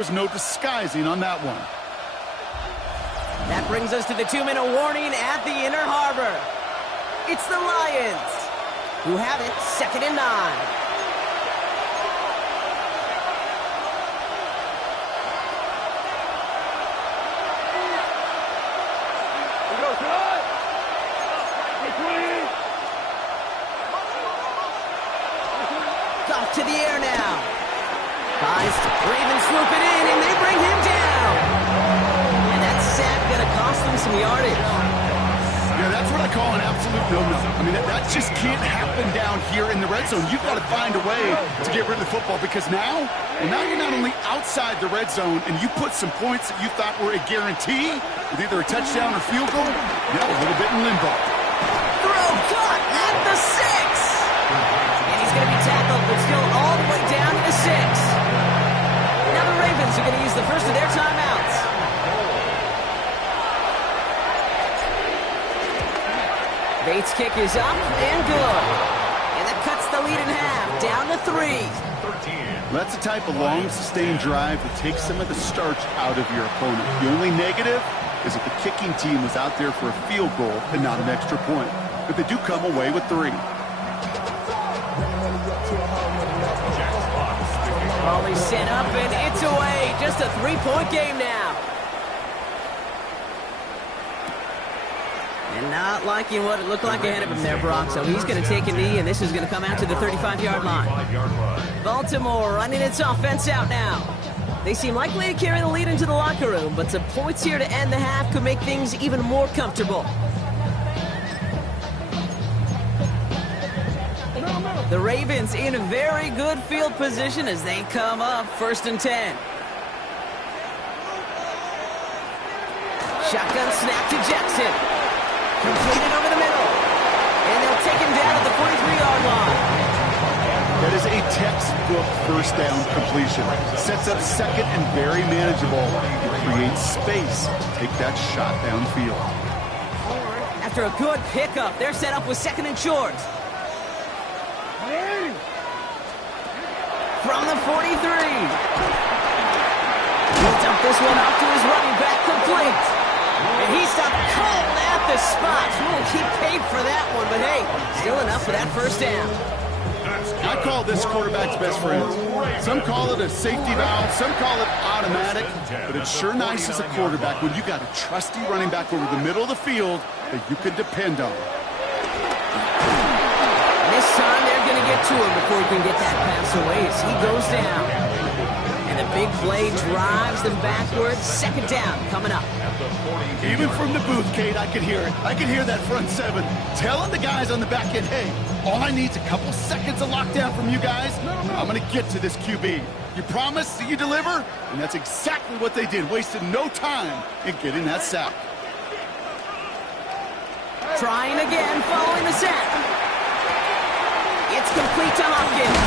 There's no disguising on that one. That brings us to the 2-minute warning at the Inner Harbor. It's the Lions who have it, 2nd and 9. Off to the air now. Guys, Ravens swoop it in, and they bring him down. And that sack going to cost them some yardage. Yeah, that's what I call an absolute no-no. I mean, that just can't happen down here in the red zone. You've got to find a way to get rid of the football because now you're not only outside the red zone and you put some points that you thought were a guarantee with either a touchdown or field goal, you're a little bit in limbo. Throw caught at the 6. And he's going to be tackled, but still all the way down to the 6. Now the Ravens are going to use the first of their timeouts. Bates' kick is up and good. And that cuts the lead in half, down to 3. That's the type of long, sustained drive that takes some of the starch out of your opponent. The only negative is that the kicking team was out there for a field goal and not an extra point. But they do come away with 3. Ball is set up and it's away. Just a 3-point game now. And not liking what it looked like ahead of him there, Brock. So he's going to take a knee, and this is going to come out to the 35-yard line. Baltimore running its offense out now. They seem likely to carry the lead into the locker room, but some points here to end the half could make things even more comfortable. The Ravens in a very good field position as they come up 1st and 10. Shotgun snap to Jackson. Completed over the middle. And they'll take him down at the 43-yard line. That is a textbook first down completion. Sets up second and very manageable. It creates space to take that shot downfield. After a good pickup, they're set up with 2nd and short. From the 43. He'll dump this one off to his running back, complete. And he stopped cold at the spot. He paid for that one, but hey, still enough for that first down. I call this quarterback's best friend. Some call it a safety valve, some call it automatic, but it's sure nice as a quarterback when you got a trusty running back over the middle of the field that you can depend on. This time they're going to get to him before he can get that pass away as he goes down. And the big play drives them backwards. 2nd down coming up. Even from the booth, Kate, I could hear it. I could hear that front 7 telling the guys on the back end, hey, all I need is a couple seconds of lockdown from you guys. I'm going to get to this QB. You promise that you deliver? And that's exactly what they did. Wasted no time in getting that sack. Trying again following the sack. It's complete to Hopkins.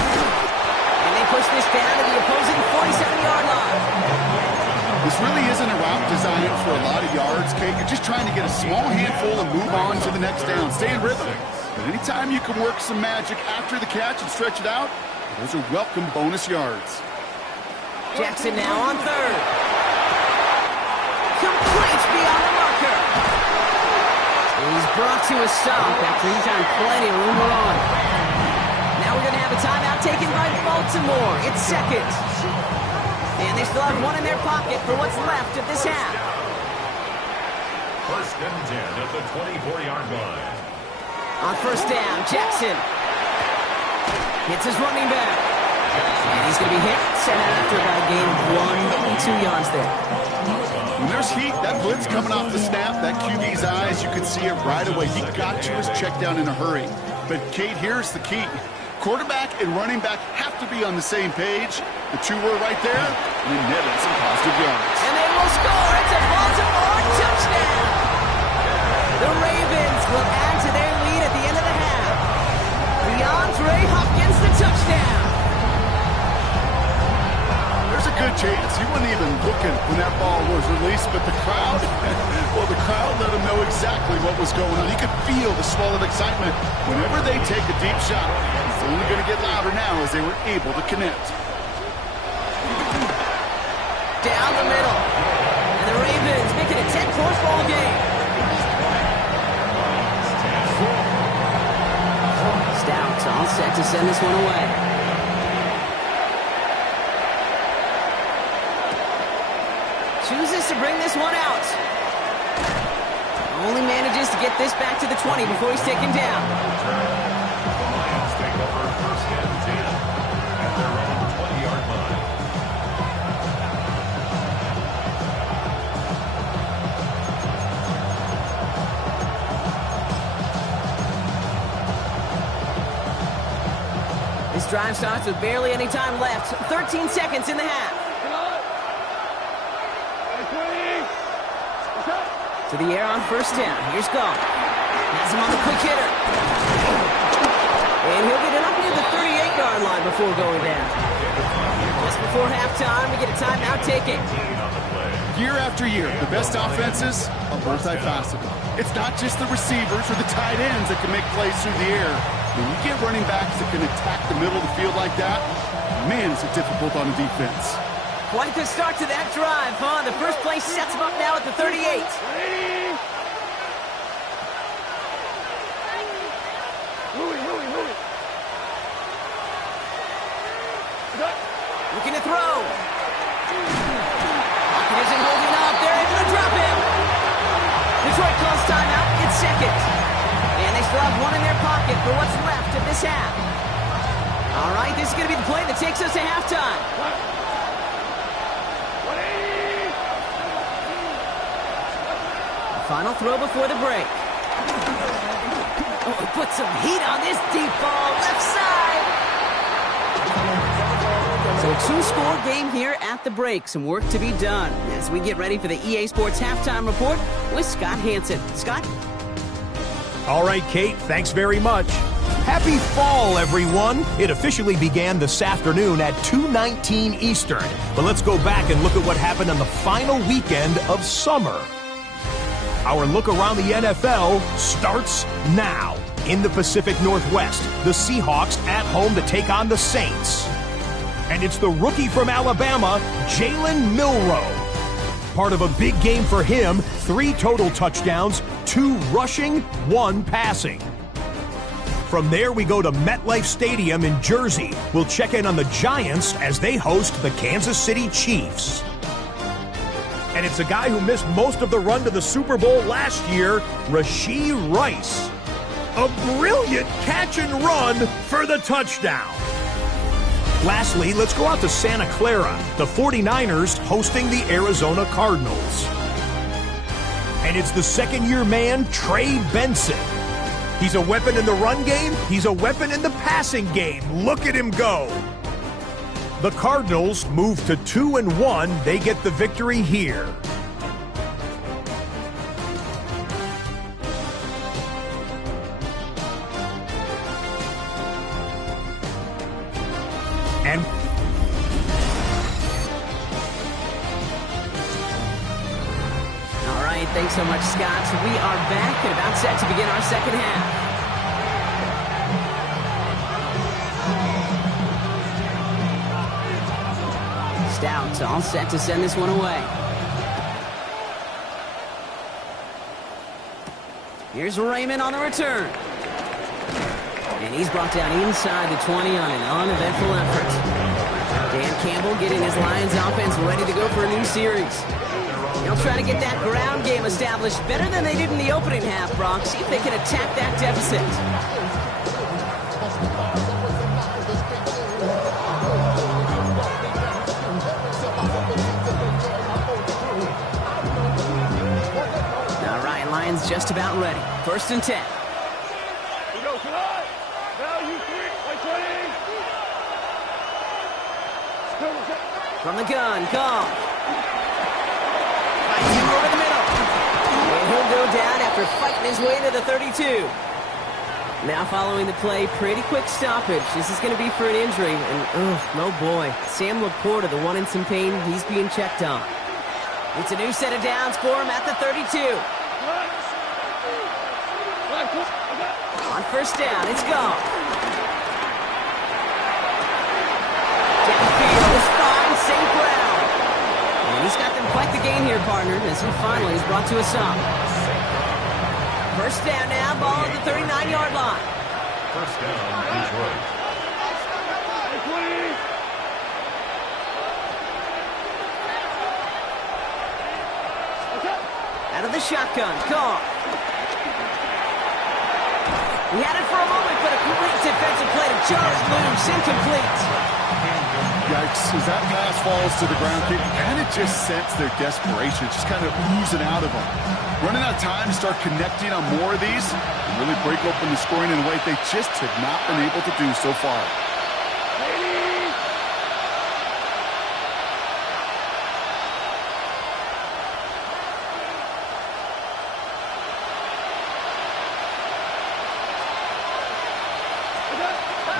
And they push this down to the opposing 47-yard line. This really isn't a route designed for a lot of yards, Kate. You're just trying to get a small handful and move on to the next down. Stay in rhythm. But anytime you can work some magic after the catch and stretch it out, those are welcome bonus yards. Jackson now on 3rd. Complete beyond the marker. He's brought to a stop after he's on plenty of room to run. Now we're going to have a timeout taken by Baltimore. It's 2nd. And they still have one in their pocket for what's left of this half. 1st and 10 at the 24-yard line. On 1st down, Jackson hits his running back. And he's going to be hit, sent out after about a gain of 2 yards there. When there's heat, that blitz coming off the snap, that QB's eyes, you could see it right away. He got to his check down in a hurry. But, Kate, here's the key. Quarterback and running back have to be on the same page. The 2 were right there, and they netted some positive yards. And they will score. It's a Baltimore touchdown. The Ravens will add to their lead at the end of the half. DeAndre Hopkins, the touchdown. There's a good chance he wasn't even looking when that ball was released, but the crowd, well, the crowd let him know exactly what was going on. He could feel the swell of excitement whenever they take a deep shot. It's only going to get louder now as they were able to connect. down the middle. And the Ravens make it a 10-point ball game. Stout all set to send this one away. Chooses to bring this one out. Only manages to get this back to the 20 before he's taken down. The Lions take over first and 10 at their own 20-yard line. This drive starts with barely any time left. 13 seconds in the half. To the air on first down. Here's Goff. Has him on the quick hitter. And he'll get it up near the 38-yard line before going down. Just before halftime, we get a timeout taken. Year after year, the best offenses are multifaceted. It's not just the receivers or the tight ends that can make plays through the air. When you get running backs that can attack the middle of the field like that, man, is it difficult on the defense. Quite the start to that drive, huh? The first play sets him up now at the 38. Looking to throw. Pocket isn't holding up. They're able to drop him. Detroit calls timeout. It's second. And they still have one in their pocket for what's left of this half. All right, this is going to be the play that takes us to halftime. Final throw before the break. Oh, put some heat on this deep ball, left side. So two-score game here at the break. Some work to be done as we get ready for the EA Sports Halftime Report with Scott Hansen. Scott? All right, Kate, thanks very much. Happy fall, everyone. It officially began this afternoon at 2:19 Eastern. But let's go back and look at what happened on the final weekend of summer. Our look around the NFL starts now. In the Pacific Northwest, the Seahawks at home to take on the Saints. And it's the rookie from Alabama, Jalen Milroe. Part of a big game for him, 3 total touchdowns, 2 rushing, 1 passing. From there, we go to MetLife Stadium in Jersey. We'll check in on the Giants as they host the Kansas City Chiefs. And it's a guy who missed most of the run to the Super Bowl last year, Rashee Rice. A brilliant catch and run for the touchdown. Lastly, let's go out to Santa Clara, the 49ers hosting the Arizona Cardinals. And it's the second-year man, Trey Benson. He's a weapon in the run game. He's a weapon in the passing game. Look at him go. The Cardinals move to 2-1. They get the victory here. And all right, thanks so much, Scott. We are back and about set to begin our second half. Stout all set to send this one away. Here's Raymond on the return. And he's brought down inside the 20 on an uneventful effort. Dan Campbell getting his Lions offense ready to go for a new series. They'll try to get that ground game established better than they did in the opening half, Brock. See if they can attack that deficit. All right, Lions just about ready. 1st and 10. From the gun, Goff. Finds him over the middle. And he'll go down after fighting his way to the 32. Now following the play, pretty quick stoppage. This is going to be for an injury. And, oh boy. Sam Laporta, the one in some pain, he's being checked on. It's a new set of downs for him at the 32. On 1st down, it's Goff. Downfield is fine, St. Brown. And He's got them quite the gain here, partner, as he finally is brought to a stop. First down now, ball at the 39-yard line. First down, Detroit. Out of the shotgun, Carr. He had it for a moment, but a great defensive play to jar it loose, incomplete. Yikes, as that pass falls to the ground, you kind of just sense their desperation, just kind of oozing out of them. Running out of time to start connecting on more of these and really break open the scoring in a way they just have not been able to do so far.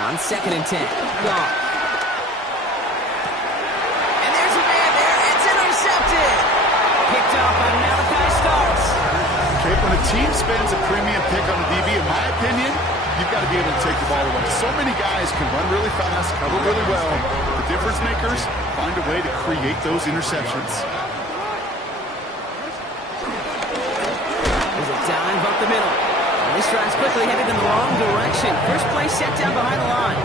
On 2nd and 10, Gone. And there's a man there. It's intercepted. Picked off by Malachi Starks. Okay, when a team spends a premium pick on a DB, in my opinion, you've got to be able to take the ball away. So many guys can run really fast, cover really well. The difference makers find a way to create those interceptions. There's a dive up the middle. This drive's quickly headed in the wrong direction. First play set down behind the line.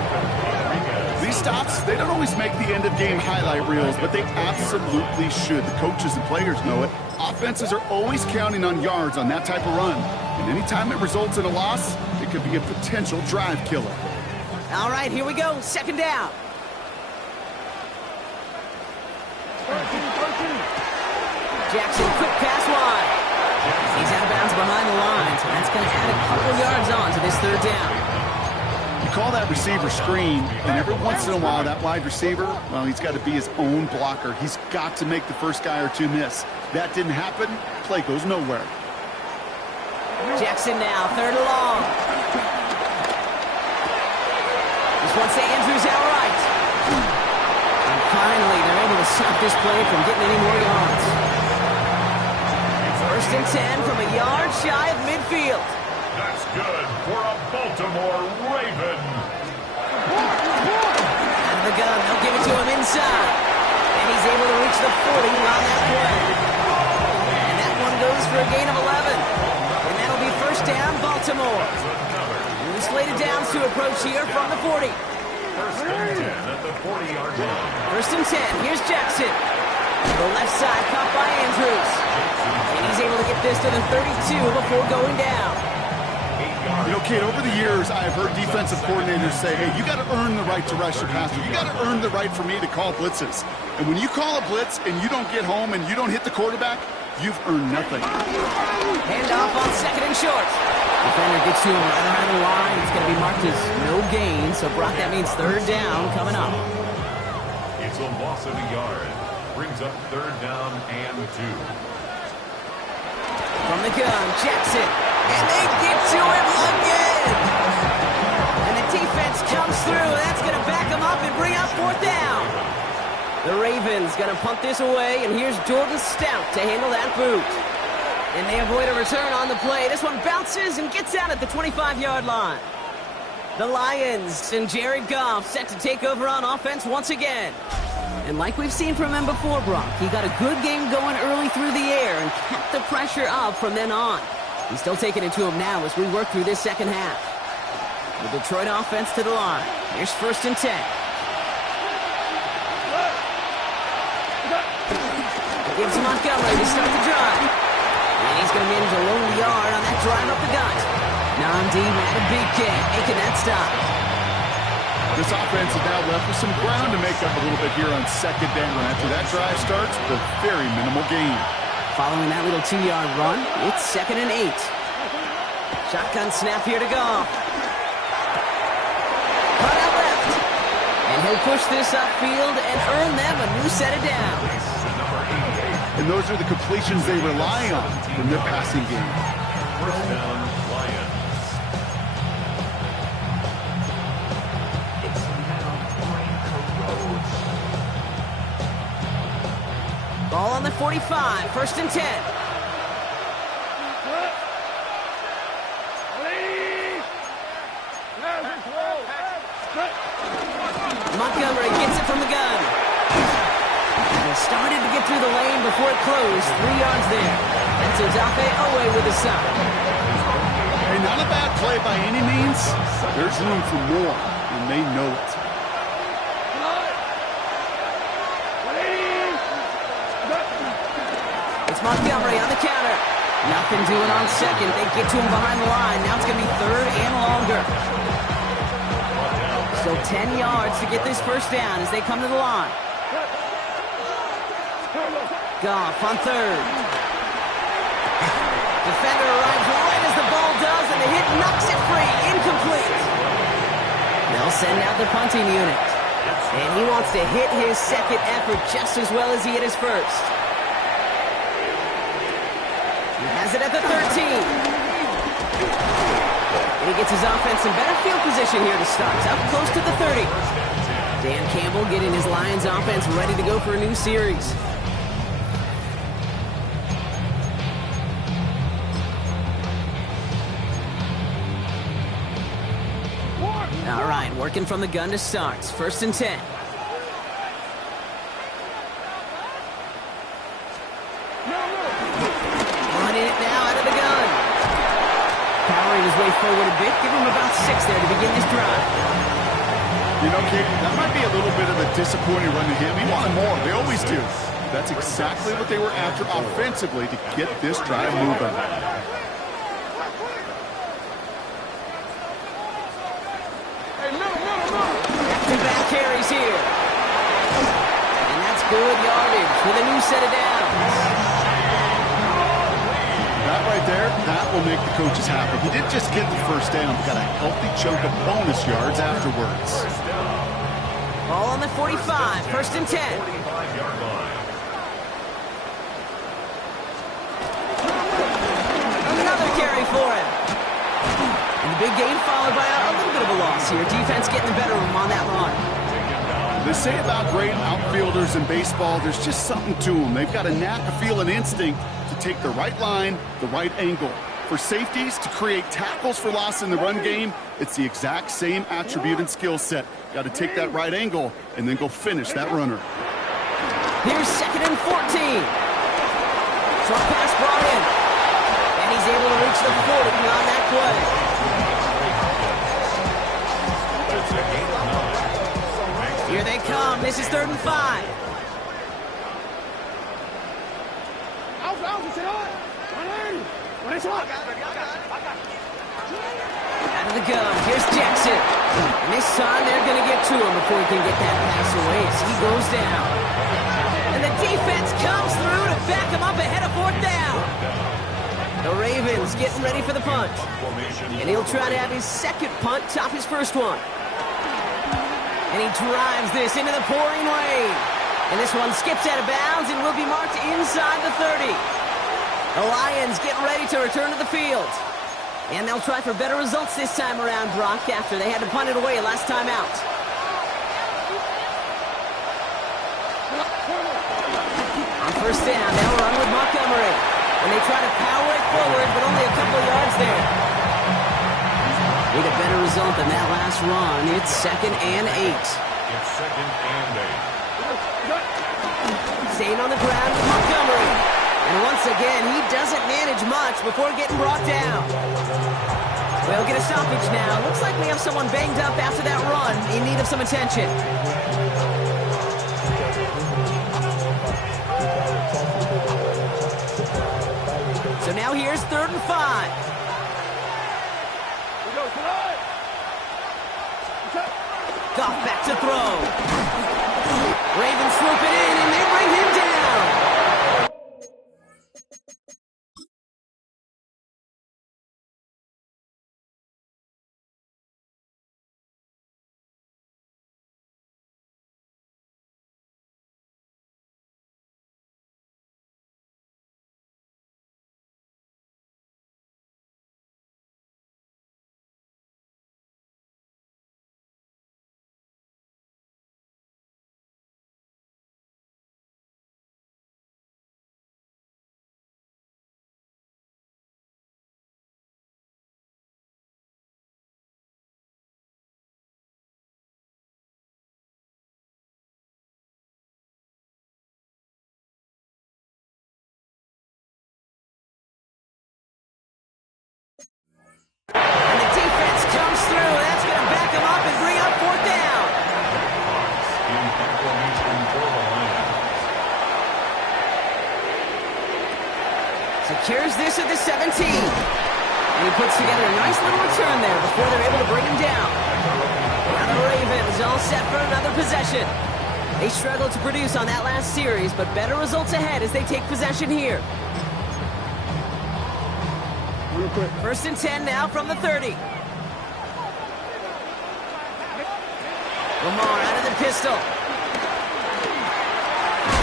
These stops, they don't always make the end-of-game highlight reels, but they absolutely should. The coaches and players know it. Offenses are always counting on yards on that type of run. And anytime it results in a loss, it could be a potential drive killer. All right, here we go. 2nd down. Jackson, quick pass wide. He's out of bounds behind the lines, and that's going to add a couple yards on to this 3rd down. You call that receiver screen, and every once in a while, that wide receiver, well, he's got to be his own blocker. He's got to make the first guy or two miss. That didn't happen, play goes nowhere. Jackson now, 3rd and long. This one's to Andrews outright. And finally, they're able to stop this play from getting any more yards. 1st and 10 from a yard shy of midfield. That's good for a Baltimore Raven. Out of the gun, they'll give it to him inside. And he's able to reach the 40 on that play. And that one goes for a gain of 11. And that'll be 1st down, Baltimore. And the slated downs to approach here from the 40. 1st and 10 at the 40-yard line. 1st and 10, here's Jackson. The left side caught by Andrews. And he's able to get this to the 32 before going down. You know, Kate, over the years, I've heard defensive coordinators say, hey, you got to earn the right to rush your passer. You got to earn the right for me to call blitzes. And when you call a blitz and you don't get home and you don't hit the quarterback, you've earned nothing. Handoff on 2nd and short. Defender gets to him right around the line. It's going to be marked as no gain. So, Brock, that means 3rd down coming up. It's a loss of a yard. Brings up 3rd down and 2. From the gun, Jackson. And they get to him again. And the defense comes through. That's going to back them up and bring up 4th down. The Ravens going to punt this away, and here's Jordan Stout to handle that boot. And they avoid a return on the play. This one bounces and gets out at the 25-yard line. The Lions and Jared Goff set to take over on offense once again. And like we've seen from him before, Brock, he got a good game going early through the air and kept the pressure up from then on. He's still taking it to him now as we work through this 2nd half. The Detroit offense to the line. Here's 1st and 10. Gives Montgomery to start the drive. And he's going to manage a low yard on that drive up the gut. Namdi Matabike making that stop. This offense is now left with some ground to make up a little bit here on 2nd down. After that drive starts with a very minimal gain. Following that little 2-yard run, it's 2nd and 8. Shotgun snap here to go. Run out left. And he'll push this upfield and earn them a new set of downs. And those are the completions they rely on in their passing game. 1st down, Lions. Ball on the 45, 1st and 10. Montgomery gets it from the gun. And a Started to get through the lane before it closed. 3 yards there. That's Odafe Owe with a stop. Hey, not a bad play by any means. There's room for more, and they know it. It's Montgomery on the counter. Nothing doing on second. They get to him behind the line. Now it's going to be third and longer. So 10 yards to get this first down as they come to the line. Goff on third. Defender arrives right as the ball does, and the hit knocks it free. Incomplete. They'll send out the punting unit. And he wants to hit his second effort just as well as he hit his first. He has it at the 13. And he gets his offense in better field position here to start. It's up close to the 30. Dan Campbell getting his Lions offense ready to go for a new series. All right, working from the gun to start. First and 10. Running it now out of the gun. Powering his way forward a bit. Give him about 6 there to begin this drive. You know, Kate, that might be a little bit of a disappointing run to him. He wanted more. They always do. That's exactly what they were after offensively to get this drive moving. Back carries here. And that's good yardage with a new set of downs. That right there, that will make the coaches happy. He didn't just get the first down, but got a healthy chunk of bonus yards afterwards. Ball on the 45, first and 10. Another carry for him. And the big gain followed by a little bit of a loss here. Defense getting the better of him on that run. They say about great outfielders in baseball, there's just something to them. They've got a knack, a feel, and instinct to take the right line, the right angle. For safeties, to create tackles for loss in the run game, it's the exact same attribute and skill set. Got to take that right angle and then go finish that runner. Here's second and 14. Short pass brought in. And he's able to reach the 40 on that play. Here they come. This is third and 5. Out of the gun. Here's Jackson. And this time they're going to get to him before he can get that pass away as he goes down. And the defense comes through to back him up ahead of fourth down. The Ravens getting ready for the punt. And he'll try to have his second punt top his first one. And he drives this into the pouring rain. And this one skips out of bounds and will be marked inside the 30. The Lions getting ready to return to the field. And they'll try for better results this time around, Brock, after they had to punt it away last time out. On first down, they'll run with Montgomery. And they try to power it forward, but only a couple of yards there. Need a better result than that last run. It's second and 8. It's second and 8. Staying on the ground with Montgomery. And once again, he doesn't manage much before getting brought down. We'll get a stoppage now. Looks like we have someone banged up after that run in need of some attention. So now here's third and 5. Goff back to throw. Ravens swoop it in, and they bring him down. Secures this at the 17. And he puts together a nice little return there before they're able to bring him down. Now the Ravens all set for another possession. They struggled to produce on that last series, but better results ahead as they take possession here. First and 10 now from the 30. Lamar out of the pistol.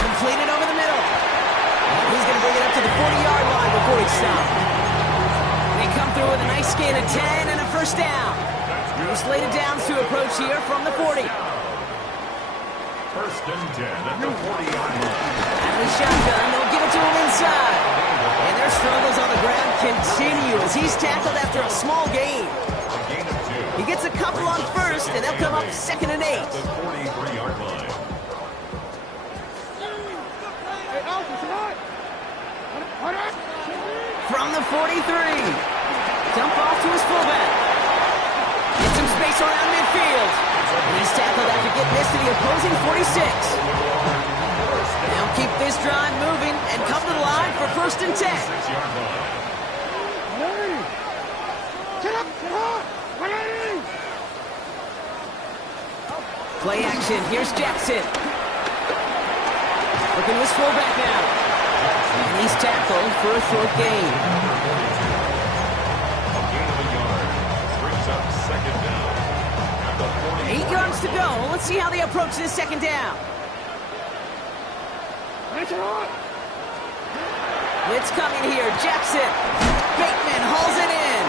Completed over the middle. And he's going to bring it up to the 40-yard line before he's stopped. They come through with a nice gain of 10 and a first down. New slated downs to approach here from the 40. First and 10 at the 40-yard line. Out of the shotgun, they'll give it to him inside. And their struggles on the ground continue as he's tackled after a small gain. A gain of 2. He gets a couple on first, and they'll come up second and 8. At the 43-yard line. From the 43. Dump off to his fullback. Get some space around midfield. And he's tackled after getting this to the opposing 46. They'll keep this drive moving and come to the line for first and 10. 6-yard line. Play action. Here's Jackson. Looking to his fullback now. And he's tackled for a short gain. A gain of a yard. Brings up second down. At the 8 yards to go. Let's see how they approach this second down. Blitz coming here. Jackson. Bateman hauls it in.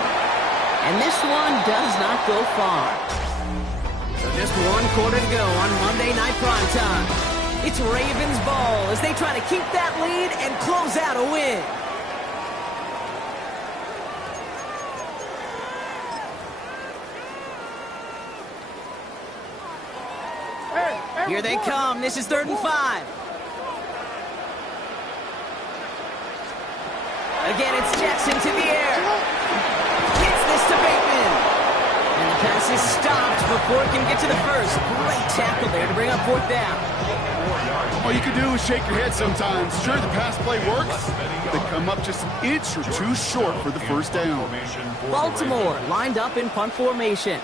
And this one does not go far. So just 1 quarter to go on Monday Night Primetime. It's Ravens ball as they try to keep that lead and close out a win. Here they come. This is 3rd and 5. Again, it's Jackson to the air. Gets this to Bateman. And the pass is stopped before it can get to the first. Great tackle there to bring up 4th down. All you can do is shake your head sometimes. Sure, the pass play works, but they come up just an inch or two short for the first down. Baltimore lined up in punt formation.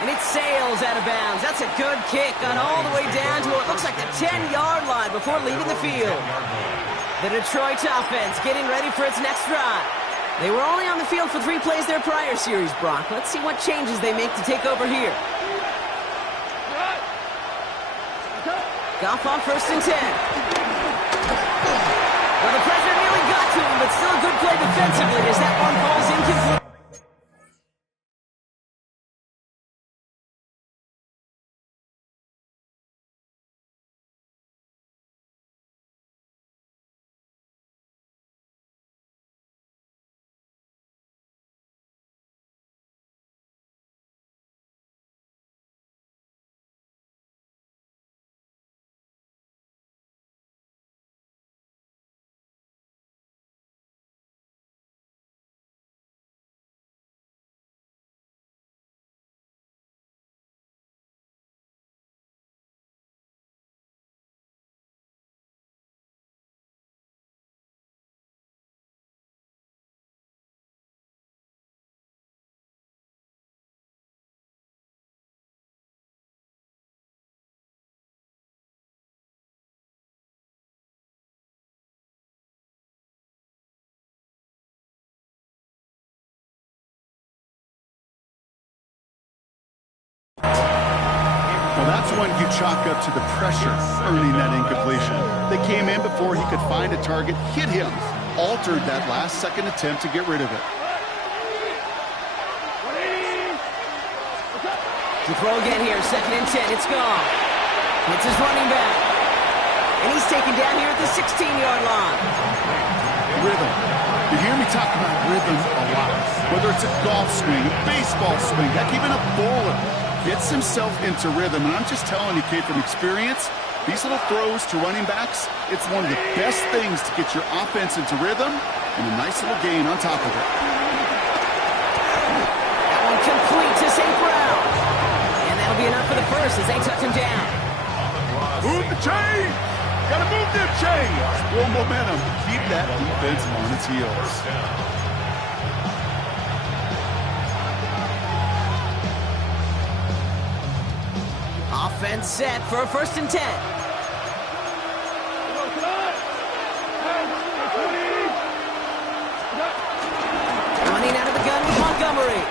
And it sails out of bounds. That's a good kick. Got all the way down to what looks like the 10-yard line before leaving the field. The Detroit offense getting ready for its next drive. They were only on the field for 3 plays their prior series, Brock. Let's see what changes they make to take over here. Goff on first and 10. Well, the pressure nearly got to him, but still a good play defensively as that one falls incomplete. Well, that's when you chalk up to the pressure earning that incompletion. They came in before he could find a target, hit him, altered that last-second attempt to get rid of it. To throw again here, 2nd and 10, it's gone. It's his running back. And he's taken down here at the 16-yard line. Rhythm. You hear me talk about rhythm a lot. Whether it's a golf swing, a baseball swing, heck, even a bowler gets himself into rhythm. And I'm just telling you, Kate, from experience, these little throws to running backs, it's one of the best things to get your offense into rhythm and a nice little gain on top of it. That one complete to St. Brown. And that'll be enough for the first as they touch him down. Move the chain! Gotta move them chains. Build momentum. Keep that defense on its heels. Offense set for a 1st and 10. Running out of the gun with Montgomery.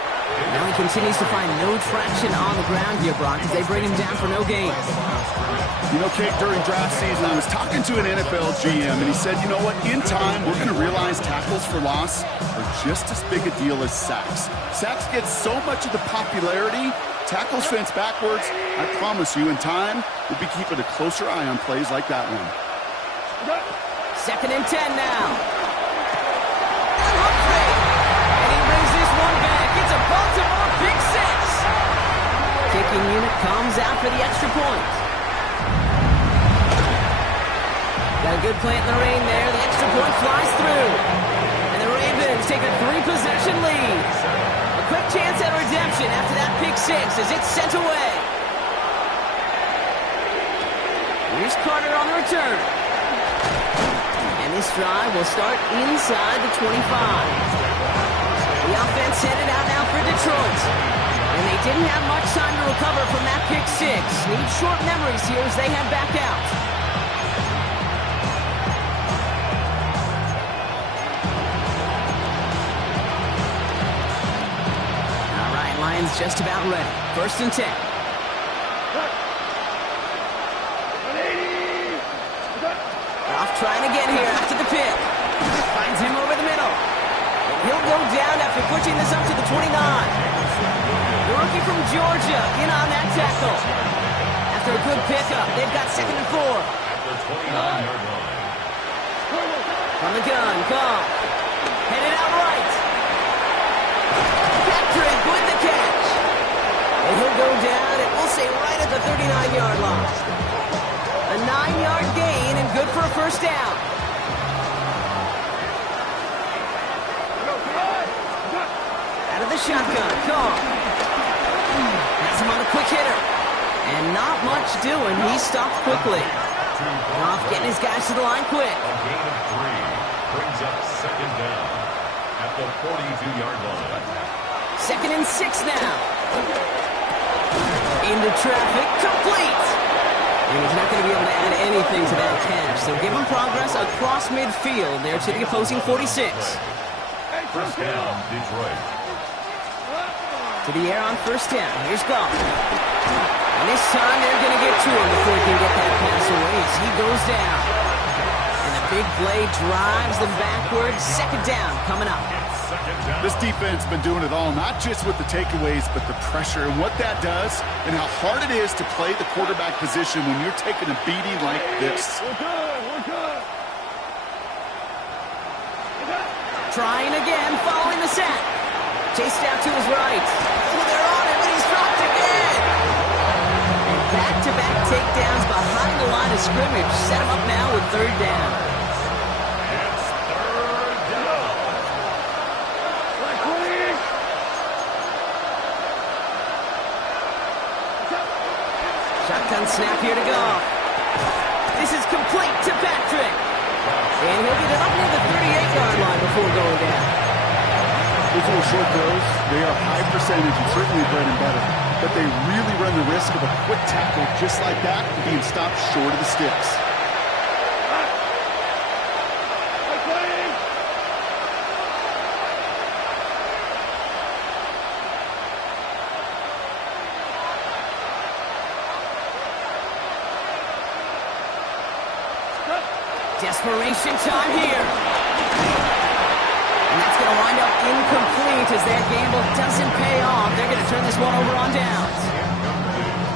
Now he continues to find no traction on the ground here, Brock, as they bring him down for no gain. You know, Kate, during draft season, I was talking to an NFL GM, and he said, you know what, in time, we're going to realize tackles for loss are just as big a deal as sacks. Sacks get so much of the popularity. Tackles fence backwards. I promise you, in time, we'll be keeping a closer eye on plays like that one. 2nd and 10 now. And he brings this one back. It's a Baltimore pick six. Kicking unit comes out for the extra point. Got a good plant in the rain there. The extra point flies through. And the Ravens take a 3-possession lead. A quick chance at redemption after that pick six as it's sent away. Here's Carter on the return. And this drive will start inside the 25. The offense headed out now for Detroit. And they didn't have much time to recover from that pick six. Need short memories here as they head back out. All right, Lions just about ready. 1st and 10. Off trying again here after the pick. Finds him over the middle. And he'll go down after pushing this up to the 29. The rookie from Georgia in on that tackle. After a good pickup, they've got 2nd and 4. At the 29-yard line. From the gun, Goff. Headed out right. Patrick with the catch. And he'll go down, and we'll say right at the 39-yard line. A 9-yard gain and good for a 1st down. Out of the shotgun, Goff. Has him on a quick hitter. And not much doing. He stopped quickly. Goff getting his guys to the line quick. A gain of 3 brings up 2nd down at the 42-yard line. 2nd and 6 now. Into traffic, complete. And he's not going to be able to add anything to that catch. So give him progress across midfield there to the opposing 46. 1st down, Detroit. To the air on 1st down. Here's Goff. And this time they're going to get to him before he can get that pass away as he goes down. And the big play drives them backwards. 2nd down coming up. This defense has been doing it all, not just with the takeaways, but the pressure and what that does and how hard it is to play the quarterback position when you're taking a beating like this. Trying again, following the sack. Chased out to his right. Oh, they're on him, and he's dropped again. And back-to-back takedowns behind the line of scrimmage. Set him up now with 3rd down. It's 3rd down. Shotgun snap here to go. This is complete to Patrick. And he'll get it up near the 38-yard line before going down. Those little short throws, they are high percentage and certainly bread and butter, but they really run the risk of a quick tackle just like that and being stopped short of the sticks. Desperation time here. And that's going to wind up incomplete as that gamble doesn't pay off. They're going to turn this one over on downs.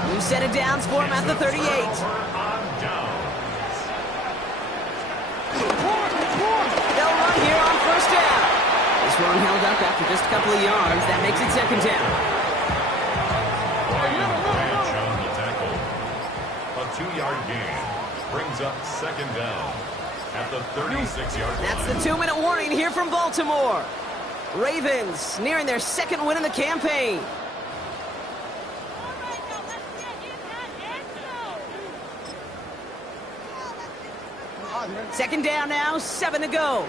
New set of downs for him at the 38. They'll run here on 1st down. This one held up after just a couple of yards. That makes it 2nd down. A 2-yard gain brings up 2nd down at the 36-yard line. That's the 2-minute warning here from Baltimore. Ravens nearing their 2nd win in the campaign. Second down now, 7 to go.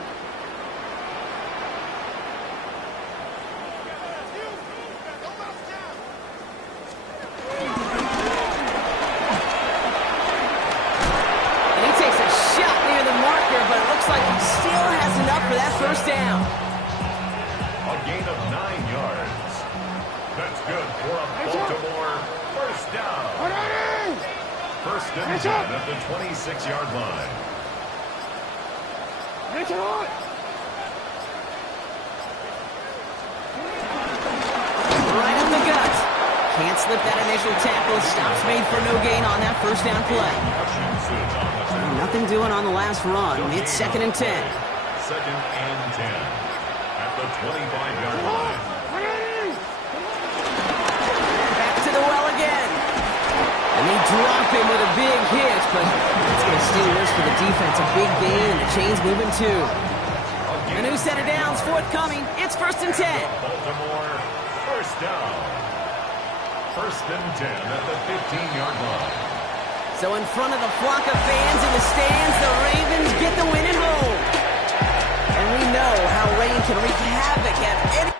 And he takes a shot near the marker, but it looks like he still has enough for that first down. A gain of 9 yards. That's good for a Baltimore first down. First and 10 at the 26-yard line. Right up the gut. Can't slip that initial tackle. Stops made for no gain on that first down play. Nothing doing on the last run. It's second and 10. Second and 10 at the 25-yard line. Back to the well again. And they drop him with a big hit, but it's going to stay worse for the defense. A big gain, and the chain's moving too. A new set of downs forthcoming. It's first and 10. Baltimore first down. First and 10 at the 15-yard line. So in front of the flock of fans in the stands, the Ravens get the win at home. And we know how rain can wreak havoc at any